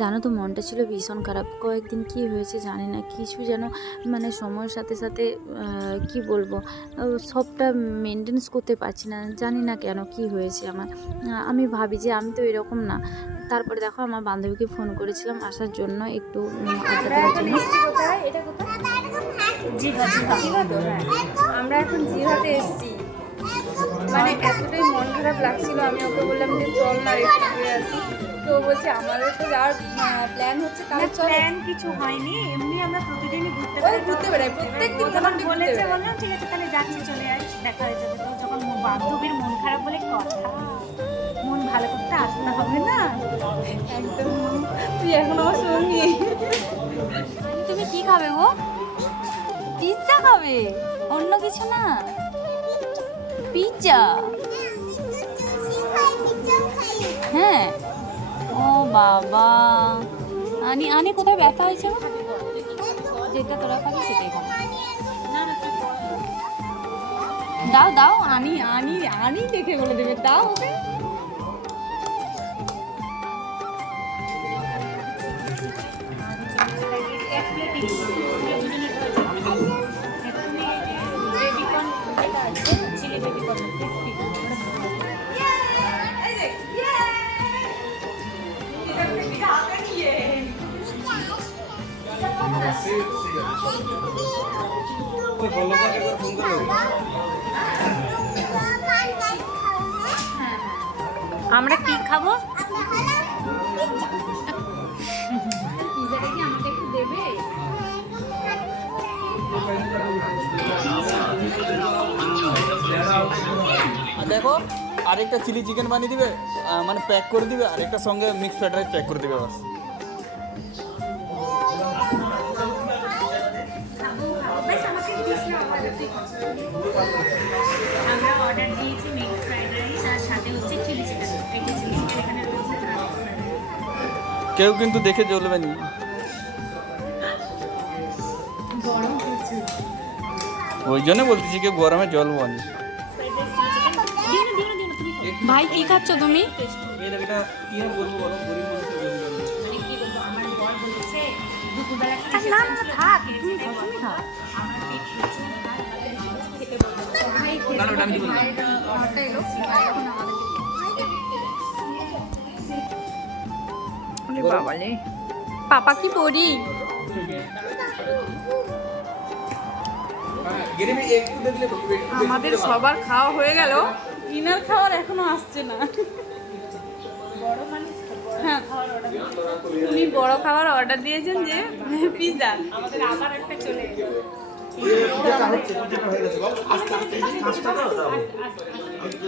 জানো তো মনটা ছিল ভীষণ খারাপ। কয়েকদিন কি হয়েছে জানি না, কিছু যেন মানে সময়ের সাথে সাথে কি বলবো, সবটা মেনটেন্স করতে পারছি না, জানি না কেন কি হয়েছে আমার। আমি ভাবি যে আমি তো এরকম না। তারপরে দেখো আমার বান্ধবীকে ফোন করেছিলাম আসার জন্য, একটু আড্ডা আমরা দেওয়ার এখন জন্য। এসেছি কোথায়? এটা কোথায়? জিঘা জিঘা জিঘা তো হ্যাঁ। আমরা এখন জিঘাতে এসেছি। মানে এতটাই মন খারাপ লাগছিল, আমি ওকে বললাম যে চল না একটু ঘুরে আসি। তো ও বলছে আমাদের তো যাওয়ার প্ল্যান হচ্ছে, তাহলে চল। প্ল্যান কিছু হয়নি, এমনি আমরা প্রতিদিনই ঘুরতে ওই ঘুরতে বেড়াই, প্রত্যেকদিন মোটামুটি ঘুরতে বলেছে, বেড়াই। বললাম ঠিক আছে তাহলে যাচ্ছি, চলে আস, দেখা হয়ে যাবে। তো যখন বান্ধবীর মন খারাপ বলে কথা, মন ভালো করতে আসতে হবে না। একদম, তুই এখন আমার সঙ্গী। তুমি কি খাবে গো? পিৎজা খাবে, অন্য কিছু না? পিৎজা? হ্যাঁ। ও বাবা, আনি আনি কোথায় ব্যথা হয়েছে? যেটা তোরা খাবি সেটাই খাবো। দাও দাও, আনি আনি আনি দেখে বলে দেবে, দাও ওকে। আমরা কি খাবো? পিজাটা কি আমাকে একটু দেবে? আর দেখো আরেকটা চিলি চিকেন বানিয়ে দিবে, মানে প্যাক করে দিবে, আরেকটা সঙ্গে মিক্স ফ্রাইড রাইস প্যাক করে দিবে বাস। আমরা অর্ডার দিয়েছি মিক্স ফ্রাইড রাইস, আর সাথে হচ্ছে চিলি চিকেন। একটা চিলি চিকেন এখানে রয়েছে। কেউ কিন্তু দেখে জ্বলবে না। গরম হচ্ছে। ওই জন্য বলতেছি কেউ গরমে জ্বলবো না। ভাই কি খাচ্ছ তুমি? এটা কি আর বলবো বলো, গরিব মানুষের জন্য। মানে কি বলবো, আমার বর বলেছে দুপুরবেলা না না থাক, তুমি খাও, তুমি খাও। আমার পেট ফুলছে, খেতে বলবো। না না, ওটা আমি দিব না। অর্ডারটা এলো, এখন আমাদের বাবালে পাপা কি পড়ি? আমাদের সবার খাওয়া হয়ে গেল, ইনার খাওয়ার এখনো আসছে না। হ্যাঁ, উনি বড় খাবার অর্ডার দিয়েছেন যে পিৎজা। আমাদের আবার একটা চলে এলো।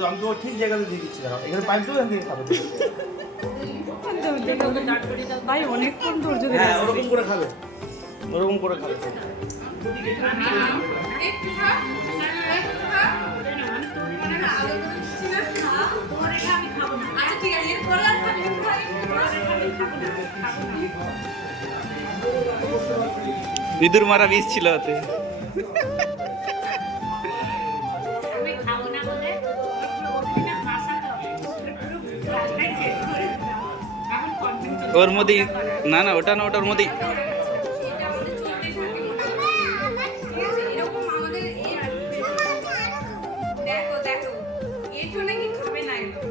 আমি তো ঠিক জায়গাতে দিয়ে দিচ্ছি, এখানে পাইপ তো আমি খাবো। ভাই অনেকক্ষণ ধৈর্য ধরে হ্যাঁ, ওরকম করে খাবে, ওরকম করে খাবে। ইঁদুর মারা বিষ ছিল ওতে। আমি খাবো না বলে ওদিকে মাসাতে হবে, রাস্তায় শেষ করে দিলাম। এখন কন্টেন্ট ওর মধ্যে না না, ওটা না, ওটার মধ্যে এরকম আমাদের দেখো দেখো এটো নাকি খাবে না এগুলো।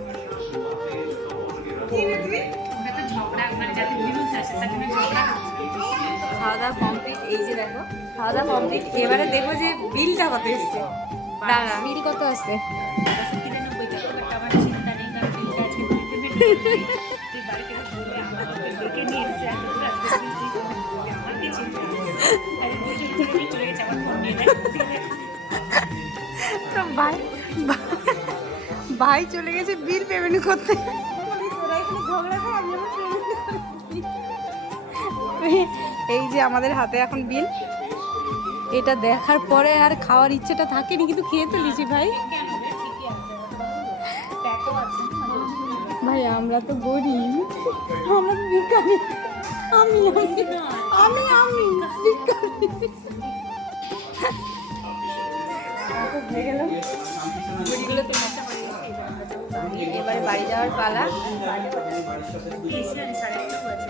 কি রে তুই? ওটা তো ঝগড়া, মানে যাতে ভিউজ আসে তার জন্য ঝগড়া হচ্ছে। খাওয়া দাওয়া কমপ্লিট, এই যে দেখো খাওয়া দাওয়া কমপ্লিট। এবারে দেখবো যে বিলটা কত এসছে। দাঁড়া, বিল কত আসছে? 93 টাকা, বাট আমার চিন্তা নেই, কারণ বিলটা আজকে তুই দেবে। তুই বাড়িতে বলবে আমাকে ডেকে নিয়ে এসেছে, এত দূর আসতে তুই আমাকে চিন্তা আরে বলছি তুই চলে গেছে, আমার ফোন নিয়ে নেয়। তো ভাই ভাই চলে গেছে বিল পেমেন্ট করতে। এই যে আমাদের হাতে এখন বিল, এটা দেখার পরে আর খাওয়ার ইচ্ছেটা থাকেনি, কিন্তু খেয়ে তো লিছি ভাই। কেন রে, ঠিকই আছে, ট্যাকও আছে। ভাই আমরা তো গরিব, আমরা তো ভিখারি। আমি আমি আমি আমি ভিখারি। হয়ে গেল, বুড়িগুলো তো মশা মারি। এবারে বাড়ি যাওয়ার পালা। দিয়েছিলেন 8:30 আছে।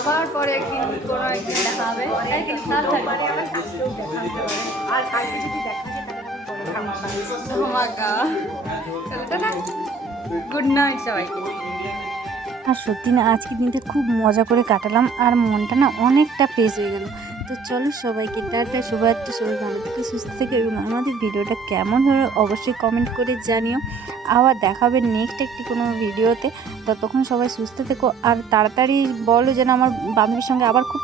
আবার পরে একদিন কোনো একদিন দেখা হবে তাই কিন্তু সাল থাকবে আর কালকে যদি দেখা যায় তাহলে আমি বড় ধামাকা ধামাকা চলো গুড নাইট সবাইকে। আর সত্যি না আজকে দিনটা খুব মজা করে কাটালাম আর মনটা না অনেকটা ফ্রেশ হয়ে গেল। তো চলো সবাইকে টাটা, শুভরাত্রি, সবাই ভালো থেকে সুস্থ থেকে এবং আমাদের ভিডিওটা কেমন হলো অবশ্যই কমেন্ট করে জানিও। আবার দেখাবে নেক্সট একটি কোনো ভিডিওতে। ততক্ষণ সবাই সুস্থ থেকো আর তাড়াতাড়ি বলো যেন আমার বান্ধবীর সঙ্গে আবার খুব